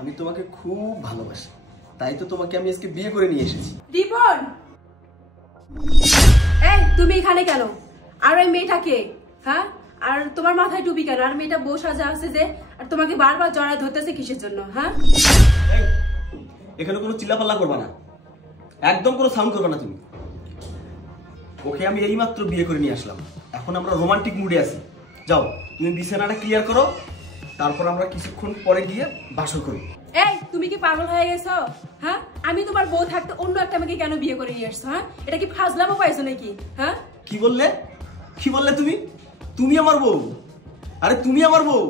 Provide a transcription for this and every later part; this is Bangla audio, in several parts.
আমি তোমাকে খুব ভালোবাসি, তাই তো তোমাকে আমি আজকে বিয়ে করে নিয়ে এসেছি। রিপন, এই তুমি এখানে কেন? আর ওই মেয়েটা কে? হ্যাঁ, আর তোমার মাথায় টুপি কেন? আর মেয়েটা বউ সাজা আছে যে, আর তোমাকে বারবার জড়ায় ধরতেছে কিসের জন্য? হ্যাঁ, এখানে কোনো চিল্লাপাল্লা করবা না, একদম কোনো সাউন্ড করবা না তুমি। ওকে আমি এইমাত্র বিয়ে করে নিয়ে আসলাম, এখন আমরা রোমান্টিক মুডে আছি। যাও তুমি বিছানাটা ক্লিয়ার করো, তারপর আমরা কিছুক্ষণ পরে গিয়ে বাসর করি। এই তুমি কি পাগল হয়ে গেছো? হ্যাঁ, আমি তোমার বউ থাকতে অন্য একটা মেয়েকে কেন বিয়ে করে নিয়ে আসছো? হ্যাঁ, এটা কি ফাজলামো পাইছো নাকি? হ্যাঁ, কি বললে? কি বললে তুমি? তুমি আমার বউ? আরে তুমি আমার বউ?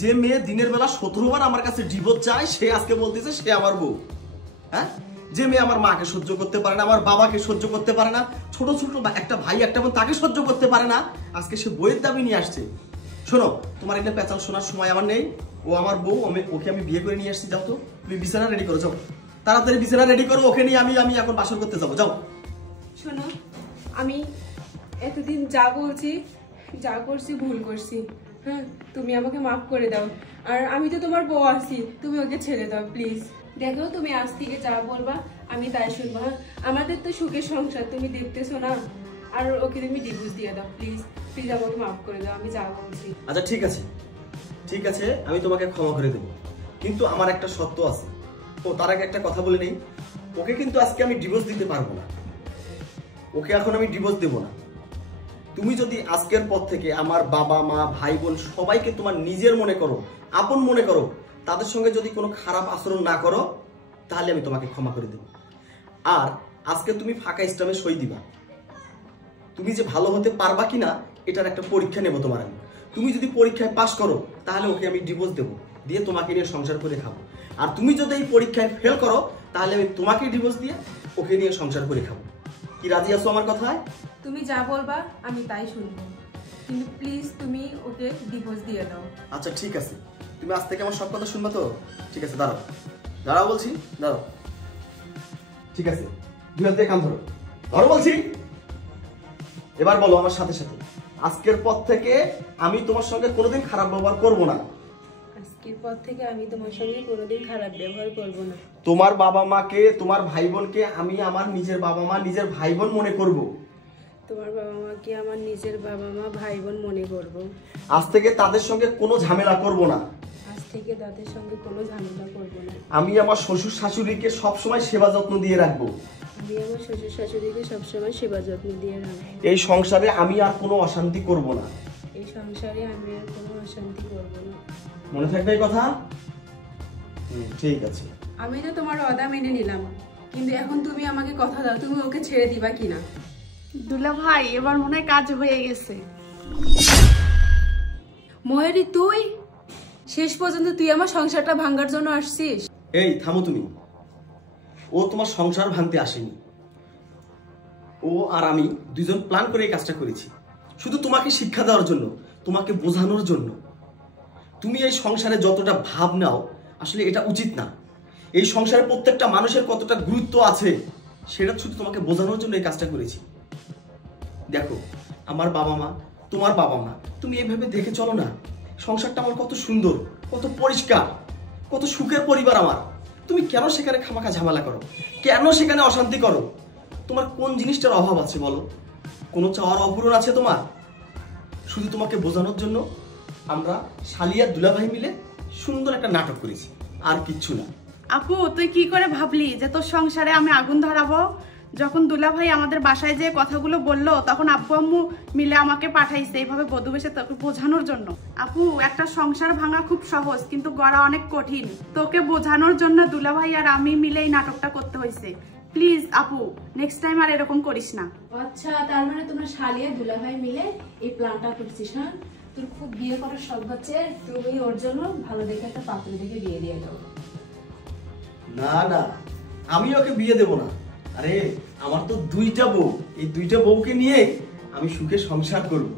যে মেয়ে দিনের বেলা 17 বার আমার কাছে ডিভোর্স চায়, সে আজকে বলতেছে সে আমার বউ? হ্যাঁ, যে মেয়ে আমার মাকে সহ্য করতে পারে না, আমার বাবাকে সহ্য করতে পারে না, ছোট ছোট একটা ভাই একটা বোন তাকে সহ্য করতে পারে না, আজকে সে বইয়ের দাবি নিয়ে আসছে। শোনো, তোমার এগুলো পেঁচাল শোনার সময় আমার নেই। ও আমার বউ, ওকে আমি বিয়ে করে নিয়ে আসছি। যাও তো তুমি বিছানা রেডি করো, যাও তাড়াতাড়ি বিছানা রেডি করো। ওকে নিয়ে আমি এখন বাসর করতে যাবো। যাও। শোনো, আমি এতদিন যা বলছি যা করছি ভুল করছি। হ্যাঁ, তুমি আমাকে মাফ করে দাও। আর আমি তো তোমার বউ আছি, তুমি ওকে ছেড়ে দাও প্লিজ। দেখো, তুমি আজ থেকে যা বলবা আমি তাই শুনবো। হ্যাঁ, আমাদের তো সুখের সংসার, তুমি দেখতেছো না? আর ওকে তুমি ডিভোর্স দিয়ে দাও প্লিজ। প্লিজ আমাকে মাফ করে দাও, আমি যা বলছি। আচ্ছা ঠিক আছে, ঠিক আছে, আমি তোমাকে ক্ষমা করে দেবো, কিন্তু আমার একটা শর্ত আছে। ও তার আগে একটা কথা বলে নেই, ওকে কিন্তু আজকে আমি ডিভোর্স দিতে পারবো না। ওকে এখন আমি ডিভোর্স দেবো না। তুমি যদি আজকের পর থেকে আমার বাবা মা ভাই বোন সবাইকে তোমার নিজের মনে করো, আপন মনে করো, তাদের সঙ্গে যদি কোনো খারাপ আচরণ না করো, তাহলে আমি তোমাকে ক্ষমা করে দেব। আর আজকে তুমি ফাঁকা স্টামে সই দিবা। তুমি যে ভালো হতে পারবা কিনা এটার একটা পরীক্ষা নেব তোমার আমি। তুমি যদি পরীক্ষায় পাস করো, তাহলে ওকে আমি ডিভোর্স দেবো, দিয়ে তোমাকে নিয়ে সংসার করে খাবো। আর তুমি যদি এই পরীক্ষায় ফেল করো, তাহলে আমি তোমাকে ডিভোর্স দিয়ে ওকে নিয়ে সংসার করে খাবো। কি রাজি আছো আমার কথায়? তুমি যা বলবা আমি তাই শুনবো, কিন্তু প্লিজ তুমি ওকে ডিভোর্স দিয়ে দাও। আচ্ছা ঠিক আছে, তুমি আজ থেকে আমার সব কথা শুনবা তো? ঠিক আছে, দাঁড়াও দাঁড়াও বলছি, দাঁড়াও। ঠিক আছে, দুই হাত দিয়ে কান ধরো, ধরো বলছি। এবার বলো আমার সাথে সাথে, আজকের পর থেকে আমি তোমার সঙ্গে কোনোদিন খারাপ ব্যবহার করব না। আজকের পর থেকে আমি তোমার সঙ্গে কোনোদিন খারাপ ব্যবহার করব না। তোমার বাবা মাকে, তোমার ভাই বোনকে আমি আমার নিজের বাবা মা নিজের ভাই বোন মনে করব। তোমার বাবা মাকে আমার নিজের বাবা মা ভাই বোন মনে করব। আজ থেকে তাদের সঙ্গে কোনো ঝামেলা করব না। আজ থেকে তাদের সঙ্গে কোনো ঝামেলা করব না। আমি আমার শ্বশুর শাশুড়িকে সবসময় সেবা যত্ন দিয়ে রাখবো। আমি আমার শ্বশুর শাশুড়িকে সবসময় সেবা যত্ন দিয়ে রাখবো। এই সংসারে আমি আর কোনো অশান্তি করব না। এই সংসারে আমি আর কোনো অশান্তি করব না। মনে থাকবে এই কথা? ঠিক আছে। আমি তো তোমার ওয়াদা মেনে নিলাম, কিন্তু এখন তুমি আমাকে কথা দাও, তুমি ওকে ছেড়ে দিবা কিনা? দুলা ভাই, এবার মনে হয় কাজ হয়ে গেছে। ময়ূরী, তুই শেষ পর্যন্ত তুই আমার সংসারটা ভাঙার জন্য আসছিস? এই থামো তুমি। ও তোমার সংসার ভাঙতে আসেনি, ও আর আমি দুজন প্ল্যান করে এই কাজটা করেছি, শুধু তোমাকে শিক্ষা দেওয়ার জন্য, তোমাকে বোঝানোর জন্য। তুমি এই সংসারে যতটা ভাব নাও, আসলে এটা উচিত না। এই সংসারে প্রত্যেকটা মানুষের কতটা গুরুত্ব আছে, সেটা শুধু তোমাকে বোঝানোর জন্য এই কাজটা করেছি। দেখো, আমার বাবা মা, তোমার বাবা মা, তুমি এইভাবে দেখে চলো না। সংসারটা আমার কত সুন্দর, কত পরিষ্কার, কত সুখের পরিবার আমার। তুমি কেন সেখানে খামাখা ঝামেলা করো? কেন সেখানে অশান্তি করো? তোমার কোন জিনিসটার অভাব আছে বলো? কোনো চাওয়ার অপূরণ আছে তোমার? শুধু তোমাকে বোঝানোর জন্য আমরা শালিয়া দুলাভাই মিলে সুন্দর একটা নাটক করেছি, আর কিচ্ছু না। আপু, তুই কি করে ভাবলি যে তোর সংসারে আমি আগুন ধরাবো? যখন দুলা ভাই আমাদের বাসায় যে কথাগুলো বললো, তখন আব্বু আম্মু মিলে আমাকে পাঠাইছে এইভাবে বধূ বেশে তোকে বোঝানোর জন্য। আপু, একটা সংসার ভাঙা খুব সহজ, কিন্তু গড়া অনেক কঠিন। তোকে বোঝানোর জন্য দুলা ভাই আর আমি মিলে এই নাটকটা করতে হয়েছে। প্লিজ আপু, নেক্সট টাইম আর এরকম করিস না। আচ্ছা, তার মানে তোমরা শালিয়া দুলাভাই মিলে এই প্ল্যানটা করছিস? হ্যাঁ, তোর খুব বিয়ে করার শখ হচ্ছে, তুমি ওর জন্য ভালো দেখে একটা পাত্র দেখে বিয়ে দিয়ে দাও। না না, আমি ওকে বিয়ে দেব না। আরে আমার তো দুইটা বউ, এই দুইটা বউকে নিয়ে আমি সুখে সংসার করব।